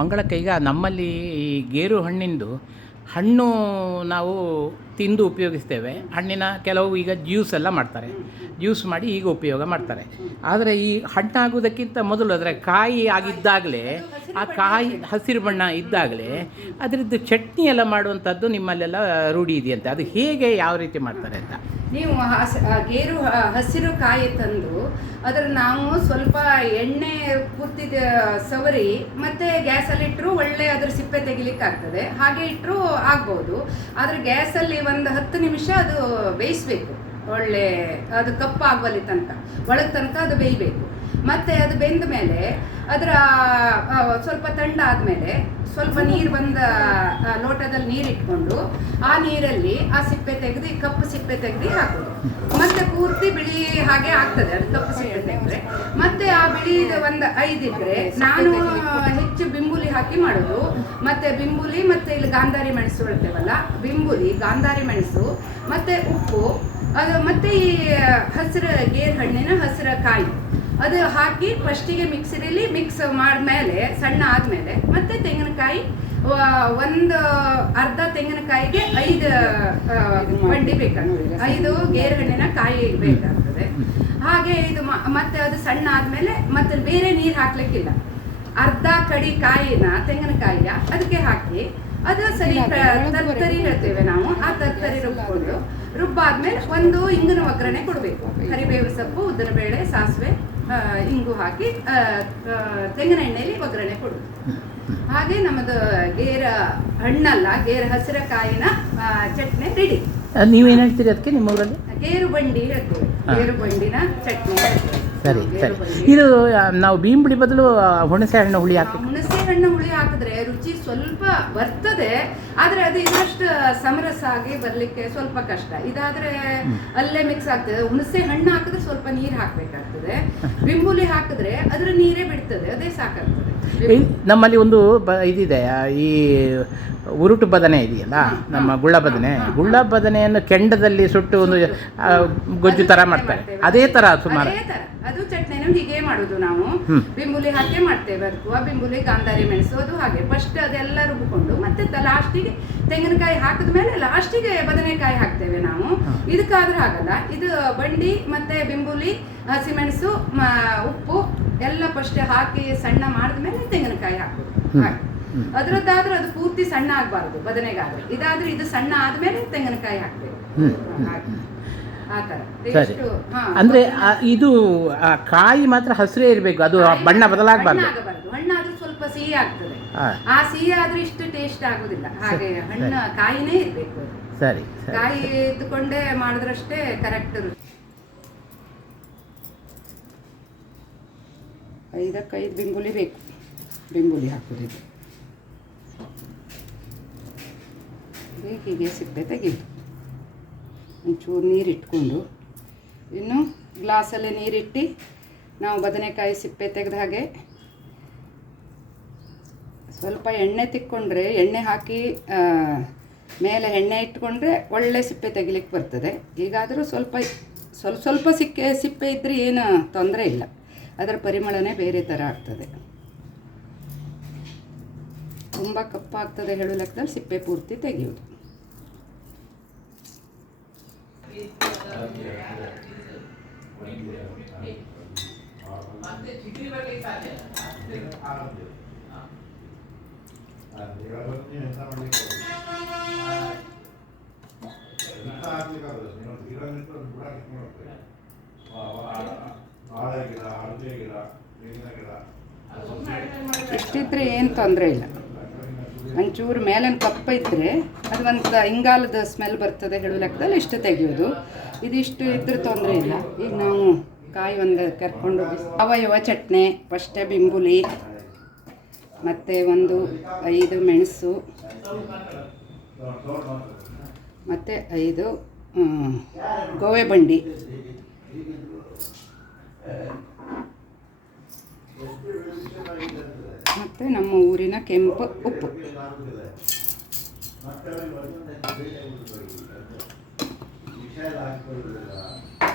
ಮಂಗಳಕ್ಕ, ಈಗ ನಮ್ಮಲ್ಲಿ ಈ ಗೇರು ಹಣ್ಣಿಂದು ಹಣ್ಣು ನಾವು ತಿಂದು ಉಪಯೋಗಿಸ್ತೇವೆ. ಹಣ್ಣಿನ ಕೆಲವು ಈಗ ಜ್ಯೂಸ್ ಎಲ್ಲ ಮಾಡ್ತಾರೆ, ಜ್ಯೂಸ್ ಮಾಡಿ ಈಗ ಉಪಯೋಗ ಮಾಡ್ತಾರೆ. ಆದರೆ ಈ ಹಣ್ಣಾಗೋದಕ್ಕಿಂತ ಮೊದಲು ಅದರ ಕಾಯಿ ಆಗಿದ್ದಾಗಲೇ, ಆ ಕಾಯಿ ಹಸಿರು ಬಣ್ಣ ಇದ್ದಾಗಲೇ ಅದರದ್ದು ಚಟ್ನಿ ಎಲ್ಲ ಮಾಡುವಂಥದ್ದು ನಿಮ್ಮಲ್ಲೆಲ್ಲ ರೂಢಿ ಇದೆಯಂತೆ. ಅದು ಹೇಗೆ, ಯಾವ ರೀತಿ ಮಾಡ್ತಾರೆ ಅಂತ? ನೀವು ಗೇರು ಹಸಿರು ಕಾಯಿ ತಂದು ಅದರ ನಾವು ಸ್ವಲ್ಪ ಎಣ್ಣೆ ಪೂರ್ತಿ ಸವರಿ ಮತ್ತೆ ಗ್ಯಾಸಲ್ಲಿಟ್ಟರು ಒಳ್ಳೆ ಅದ್ರ ಸಿಪ್ಪೆ ತೆಗಿಲಿಕ್ಕೆ ಆಗ್ತದೆ. ಹಾಗೆ ಇಟ್ಟರು ಆಗ್ಬೋದು. ಆದರೆ ಗ್ಯಾಸಲ್ಲಿ ಒಂದು 10 ನಿಮಿಷ ಅದು ಬೇಯಿಸ್ಬೇಕು. ಒಳ್ಳೆ ಅದು ಕಪ್ಪಾಗುವಲ್ಲಿ ತನಕ, ಒಳಗೆ ತನಕ ಅದು ಬೇಯಬೇಕು. ಮತ್ತು ಅದು ಬೆಂದ ಮೇಲೆ ಅದರ ಸ್ವಲ್ಪ ತಂಡ ಆದಮೇಲೆ ಸ್ವಲ್ಪ ನೀರು ಲೋಟದಲ್ಲಿ ನೀರು ಇಟ್ಕೊಂಡು ಆ ನೀರಲ್ಲಿ ಆ ಸಿಪ್ಪೆ ತೆಗೆದು, ಕಪ್ಪು ಸಿಪ್ಪೆ ತೆಗೆದು ಹಾಕೋದು. ಮತ್ತೆ ಪೂರ್ತಿ ಬಿಳಿ ಹಾಗೆ ಆಗ್ತದೆ ಅದು ಕಪ್ಪು ಸಿಪ್ಪೆ ತೆಗೆದ್ರೆ. ಮತ್ತೆ ಆ ಬಿಳಿ ಒಂದು 5 ಇದ್ರೆ ನಾನು ಹೆಚ್ಚು ಬಿಂಬುಲಿ ಹಾಕಿ ಮಾಡೋದು. ಮತ್ತೆ ಬಿಂಬುಲಿ ಮತ್ತೆ ಇಲ್ಲಿ ಗಾಂಧಾರಿ ಮೆಣಸು ಹೇಳ್ತೇವಲ್ಲ, ಬಿಂಬುಲಿ, ಗಾಂಧಾರಿ ಮೆಣಸು ಮತ್ತೆ ಉಪ್ಪು, ಅದು ಮತ್ತೆ ಈ ಹಸಿರು ಗೇರು ಹಣ್ಣಿನ ಹಸಿರು ಕಾಯಿ ಅದು ಹಾಕಿ ಫಸ್ಟಿಗೆ ಮಿಕ್ಸಿಯಲ್ಲಿ ಮಿಕ್ಸ್ ಮಾಡಿದ್ಮೇಲೆ, ಸಣ್ಣ ಆದಮೇಲೆ ಮತ್ತೆ ತೆಂಗಿನಕಾಯಿ, ಒಂದು ಅರ್ಧ ತೆಂಗಿನಕಾಯಿಗೆ 5 ಬಂಡಿ ಬೇಕಾಗ್ತದೆ, 5 ಗೇರು ಹಣ್ಣಿನ ಕಾಯಿ ಬೇಕಾಗ್ತದೆ. ಹಾಗೆ ಇದು ಮತ್ತೆ ಅದು ಸಣ್ಣ ಆದಮೇಲೆ ಮತ್ತೆ ಬೇರೆ ನೀರು ಹಾಕ್ಲಿಕ್ಕಿಲ್ಲ. ಅರ್ಧ ಕಡಿ ಕಾಯಿನ ತೆಂಗಿನಕಾಯಿಯ ಅದಕ್ಕೆ ಹಾಕಿ ಅದು ಸರಿ ತರ್ತರಿ ಹೇಳ್ತೇವೆ ನಾವು, ಆ ತರ್ತರಿ ರುಬ್ಬಾದ್ಮೇಲೆ ಒಂದು ಇಂಗಿನ ಒಗ್ಗರಣೆ ಕೊಡಬೇಕು. ಕರಿಬೇವು ಸೊಪ್ಪು, ಉದ್ದಿನಬೇಳೆ, ಸಾಸಿವೆ, ಇಂಗು ಹಾಕಿ ತೆಂಗಿನ ಎಣ್ಣೆಯಲ್ಲಿ ಒಗ್ಗರಣೆ ಕೊಡೋದು. ಹಾಗೆ ನಮ್ಮದು ಗೇರ ಹಣ್ಣಲ್ಲ, ಗೇರು ಹಸಿರ ಕಾಯಿನ ಚಟ್ನಿ ರೆಡಿ. ನೀವೇನು ಹೇಳ್ತೀರಿ ಅದಕ್ಕೆ ನಿಮ್ಮ ಊರಲ್ಲಿ? ಗೇರು ಬಂಡಿ ಹೇಳ್ತೇವೆ, ಗೇರು ಬಂಡಿನ ಚಟ್ನಿ. ಸರಿ ಸರಿ. ಇದು ನಾವು ಬೀಂಬುಳಿ ಬದಲು ಹುಣಸೆ ಹಣ್ಣು ಹುಳಿ ಹಾಕಿ, ಹುಣಸೆ ಹಣ್ಣು ಹುಳಿ ಹಾಕಿದ್ರೆ ರುಚಿ ಸ್ವಲ್ಪ ಬರ್ತದೆ. ಆದ್ರೆ ಅದು ಇನ್ನಷ್ಟು ಸಮರಸ ಆಗಿ ಬರ್ಲಿಕ್ಕೆ ಸ್ವಲ್ಪ ಕಷ್ಟ. ಇದಾದ್ರೆ ಅಲ್ಲೇ ಮಿಕ್ಸ್ ಆಗ್ತದೆ. ಹುಣಸೆ ಹಣ್ಣು ಹಾಕಿದ್ರೆ ಸ್ವಲ್ಪ ನೀರು ಹಾಕ್ಬೇಕಾಗ್ತದೆ. ಬಿಂಬುಲಿ ಹಾಕಿದ್ರೆ ಅದ್ರ ನೀರೇ ಬಿಡ್ತದೆ, ಅದೇ ಸಾಕಾಗ್ತದೆ. ನಮ್ಮಲ್ಲಿ ಒಂದು ಇದಿದೆ, ಈ ಉರುಟು ಬದನೆ ಇದೆಯಲ್ಲ, ನಮ್ಮ ಗುಳ್ಳ ಬದನೆಯನ್ನು ಕೆಂಡದಲ್ಲಿ ಸುಟ್ಟು ಒಂದು ಗೊಜ್ಜು ತರ ಮಾಡ್ತಾರೆ. ಅದೇ ತರ ಸುಮಾರು ಅದು ಚಟ್ನಿನೂ ಹೀಗೆ ಮಾಡುದು ನಾವು. ಬಿಂಬುಲಿ ಹಾಕಿ ಮಾಡ್ತೇವೆ. ಅದಕ್ಕೂ ಬಿಂಬುಲಿ, ಗಾಂಧಾರಿ ಮೆಣಸು ಅದು ಹಾಗೆ ಫಸ್ಟ್ ಅದೆಲ್ಲ ರುಬ್ಬಿಕೊಂಡು ಮತ್ತೆ ಲಾಸ್ಟಿಗೆ ತೆಂಗಿನಕಾಯಿ ಹಾಕಿದ್ಮೇಲೆ ಲಾಸ್ಟಿಗೆ ಬದನೆಕಾಯಿ ಹಾಕ್ತೇವೆ ನಾವು. ಇದಕ್ಕಾದ್ರೂ ಆಗಲ್ಲ. ಇದು ಬಂಡಿ ಮತ್ತೆ ಬಿಂಬುಲಿ, ಹಸಿಮೆಣಸು, ಉಪ್ಪು ಎಲ್ಲ ಫಸ್ಟ್ ಹಾಕಿ ಸಣ್ಣ ಮಾಡಿದ್ಮೇಲೆ ತೆಂಗಿನಕಾಯಿ ಹಾಕೋದು. ಅದ್ರದ್ದಾದ್ರೆ ಅದು ಪೂರ್ತಿ ಸಣ್ಣ ಆಗಬಾರ್ದು ಬದನೆಗಾದ್ರೆ. ಇದಾದ್ರೆ ಇದು ಸಣ್ಣ ಆದ್ಮೇಲೆ ತೆಂಗಿನಕಾಯಿ ಹಾಕ್ಬೇಕು. ಅಂದ್ರೆ ಇದು ಕಾಯಿ ಮಾತ್ರ ಹಸಿರೇ ಇರಬೇಕು, ಅದು ಬಣ್ಣ ಬದಲಾಗಬಾರ್ದು. ಹಣ್ಣಾದ್ರೂ ಸ್ವಲ್ಪ ಸಿಹಿ ಆಗ್ತದೆ. ಆ ಸಿಹಿ ಆದ್ರೂ ಇಷ್ಟು ಟೇಸ್ಟ್ ಆಗುದಿಲ್ಲ. ಹಾಗೆ ಹಣ್ಣು ಕಾಯಿನೇ ಇರ್ಬೇಕು. ಸರಿ, ಕಾಯಿ ಇದ್ದುಕೊಂಡೇ ಮಾಡಿದ್ರಷ್ಟೇ ಕರೆಕ್ಟ್ ರುಚಿ. 5 ಬಿಂಬುಲಿ ಬೇಕು. ಬಿಂಬುಲಿ ಹಾಕುದಿದೆ. ಹೀಗೆ ಸಿಪ್ಪೆ ತೆಗೆದು ಒಂಚೂರು ನೀರಿಟ್ಕೊಂಡು, ಇನ್ನು ಗ್ಲಾಸಲ್ಲಿ ನೀರಿಟ್ಟು ನಾವು ಬದನೆಕಾಯಿ ಸಿಪ್ಪೆ ತೆಗೆದ ಹಾಗೆ ಸ್ವಲ್ಪ ಎಣ್ಣೆ ತಿಕ್ಕೊಂಡ್ರೆ, ಎಣ್ಣೆ ಹಾಕಿ ಮೇಲೆ ಎಣ್ಣೆ ಇಟ್ಕೊಂಡ್ರೆ ಒಳ್ಳೆ ಸಿಪ್ಪೆ ತೆಗಿಲಿಕ್ಕೆ ಬರ್ತದೆ. ಈಗಾದರೂ ಸ್ವಲ್ಪ ಸಿಪ್ಪೆ ಇದ್ದರೆ ಏನು ತೊಂದರೆ ಇಲ್ಲ. ಅದರ ಪರಿಮಳನೇ ಬೇರೆ ಥರ ಆಗ್ತದೆ. ತುಂಬ ಕಪ್ಪಾಗ್ತದೆ ಹೇಳೋ ಲೆಕ್ಕದಲ್ಲಿ ಸಿಪ್ಪೆ ಪೂರ್ತಿ ತೆಗೆಯೋದು. ಇಷ್ಟಿದ್ರೆ ಏನು ತೊಂದರೆ ಇಲ್ಲ. ಒಂಚೂರು ಮೇಲಿನ ಕಪ್ಪ ಇದ್ದರೆ ಅದು ಒಂದು ಇಂಗಾಲದ ಸ್ಮೆಲ್ ಬರ್ತದೆ ಹೇಳೋ ಲೆಕ್ಕದಲ್ಲಿ ಇಷ್ಟು ತೆಗೆಯೋದು. ಇದಿಷ್ಟು ಇದ್ರೆ ತೊಂದರೆ ಇಲ್ಲ. ಈಗ ನಾವು ಕಾಯಿ ಒಂದು ಕರ್ಕೊಂಡು ಸಾವಯವ ಚಟ್ನಿ, ಫಸ್ಟೇ ಬಿಂಬುಲಿ, ಮತ್ತು ಒಂದು 5 ಮೆಣಸು, ಮತ್ತು 5 ಗೋವೆ ಬಂಡಿ, ಮತ್ತು ನಮ್ಮ ಊರಿನ ಕೆಂಪು ಉಪ್ಪು.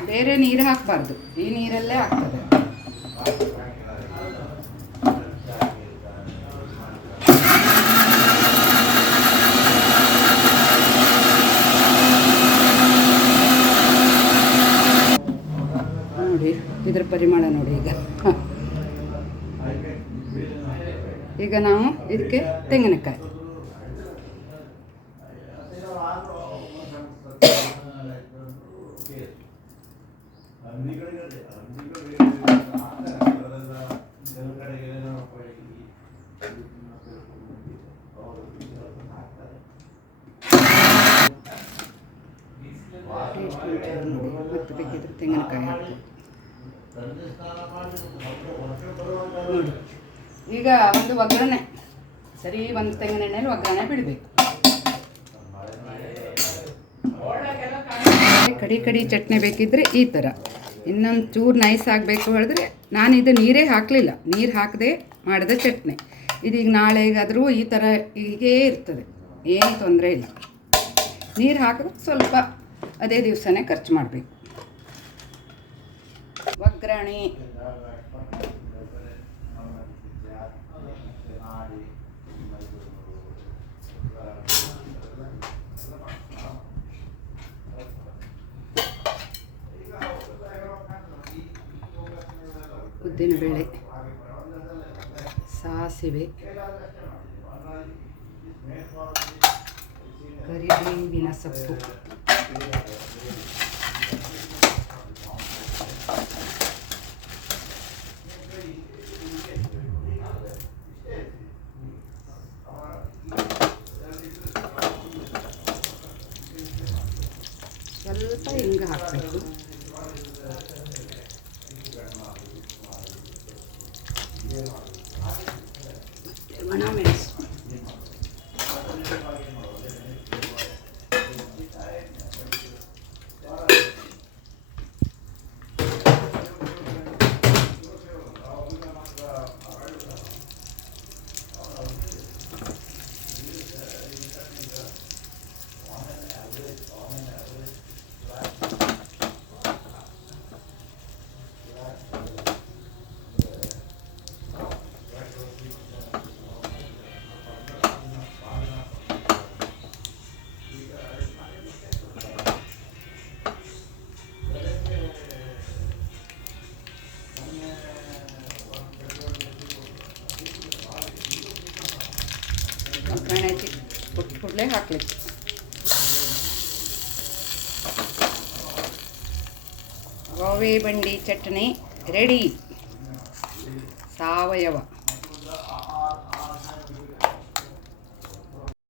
ಬೇರೆ ನೀರು ಹಾಕಬಾರ್ದು, ಈ ನೀರಲ್ಲೇ ಆಗ್ತದೆ. ಪರಿಮಳ ನೋಡಿ ಈಗ. ಈಗ ನಾವು ಇದಕ್ಕೆ ತೆಂಗಿನಕಾಯಿ, ಮತ್ತು ಬೇಕಿದ್ರೆ ತೆಂಗಿನಕಾಯಿ ಹಾಕ್ತೀವಿ ನೋಡಿ. ಈಗ ಒಂದು ಒಗ್ಗರಣೆ ಸರಿ, ಒಂದು ತೆಂಗಿನ ಎಣ್ಣೆಯಲ್ಲಿ ಒಗ್ಗರಣೆ ಬಿಡಬೇಕು. ಕಡಿ ಚಟ್ನಿ ಬೇಕಿದ್ದರೆ ಈ ಥರ, ಇನ್ನೊಂದು ಚೂರು ನೈಸ್ ಆಗಬೇಕು ಹೇಳಿದ್ರೆ ನಾನಿದು ನೀರೇ ಹಾಕಲಿಲ್ಲ, ನೀರು ಹಾಕದೆ ಮಾಡಿದ ಚಟ್ನಿ. ಇದೀಗ ನಾಳೆಗಾದರೂ ಈ ಥರ ಹೀಗೇ ಇರ್ತದೆ, ಏನು ತೊಂದರೆ ಇಲ್ಲ. ನೀರು ಹಾಕಿದ್ರೆ ಸ್ವಲ್ಪ ಅದೇ ದಿವಸನೇ ಖರ್ಚು ಮಾಡಬೇಕು. ಒಗ್ಗರಣೆ ಉದ್ದಿನಬೇಳೆ, ಸಾಸಿವೆ, ಕರಿಬೇವಿನ ಸೊಪ್ಪು, ಸ್ವಲ್ಪ ಹಿಂಗೆ ಹಾಕಬೇಕು. ಒಣ ಮೆಣಸು, ಒಗ್ಗರಣೆ ಪುಟ್ಟ ಕೂಡಲೇ ಹಾಕಲಿಕ್ಕೆ. ಗೋವೆ ಬಂಡಿ ಚಟ್ನಿ ರೆಡಿ, ಸಾವಯವ.